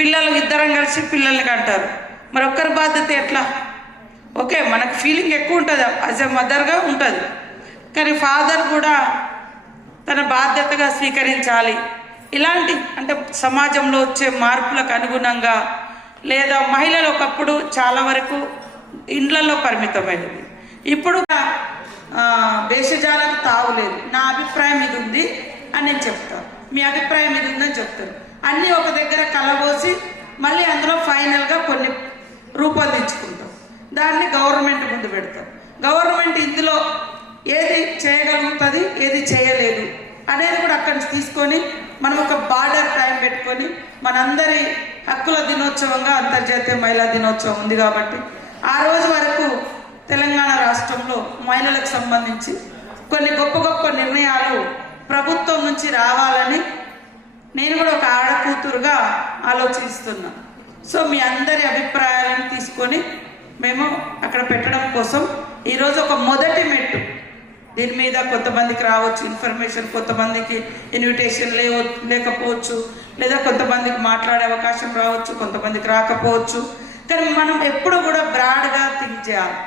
పిల్లలు ఇద్దరం కలిసి పిల్లల్ని కంటారు, మరి ఒక్కరి బాధ్యత ఎట్లా? ఓకే, మనకు ఫీలింగ్ ఎక్కువ ఉంటుంది, యాజ్ ఎ మదర్గా ఉంటుంది, కానీ ఫాదర్ కూడా తన బాధ్యతగా స్వీకరించాలి. ఇలాంటి అంటే సమాజంలో వచ్చే మార్పులకు అనుగుణంగా, లేదా మహిళలు ఒకప్పుడు చాలా వరకు ఇండ్లలో పరిమితమైనది, ఇప్పుడు భేషజాలకు తావులేదు. నా అభిప్రాయం ఇది ఉంది అని నేను చెప్తాను, మీ అభిప్రాయం ఇది ఉందని చెప్తాను. అన్నీ ఒక దగ్గర కలబోసి మళ్ళీ అందులో ఫైనల్గా కొన్ని రూపొందించుకుంటాం, దాన్ని గవర్నమెంట్ ముందు పెడతాం. గవర్నమెంట్ ఇందులో ఏది చేయగలుగుతుంది, ఏది చేయలేదు అనేది కూడా అక్కడి నుంచి తీసుకొని మనం ఒక బార్డర్ టైం పెట్టుకొని, మనందరి హక్కుల దినోత్సవంగా అంతర్జాతీయ మహిళా దినోత్సవం ఉంది కాబట్టి ఆ రోజు వరకు తెలంగాణ రాష్ట్రంలో మహిళలకు సంబంధించి కొన్ని గొప్ప గొప్ప నిర్ణయాలు ప్రభుత్వం నుంచి రావాలని నేను కూడా ఒక ఆడకూతురుగా ఆలోచిస్తున్నా. సో మీ అందరి అభిప్రాయాలను తీసుకొని మేము అక్కడ పెట్టడం కోసం ఈరోజు ఒక మొదటి మెట్టు, దీని మీద కొంతమందికి రావచ్చు ఇన్ఫర్మేషన్, కొంతమందికి ఇన్విటేషన్ లేకపోవచ్చు, లేదా కొంతమందికి మాట్లాడే అవకాశం రావచ్చు, కొంతమందికి రాకపోవచ్చు. కానీ మనం ఎప్పుడు కూడా బ్రాడ్గా థింక్ చేయాలి.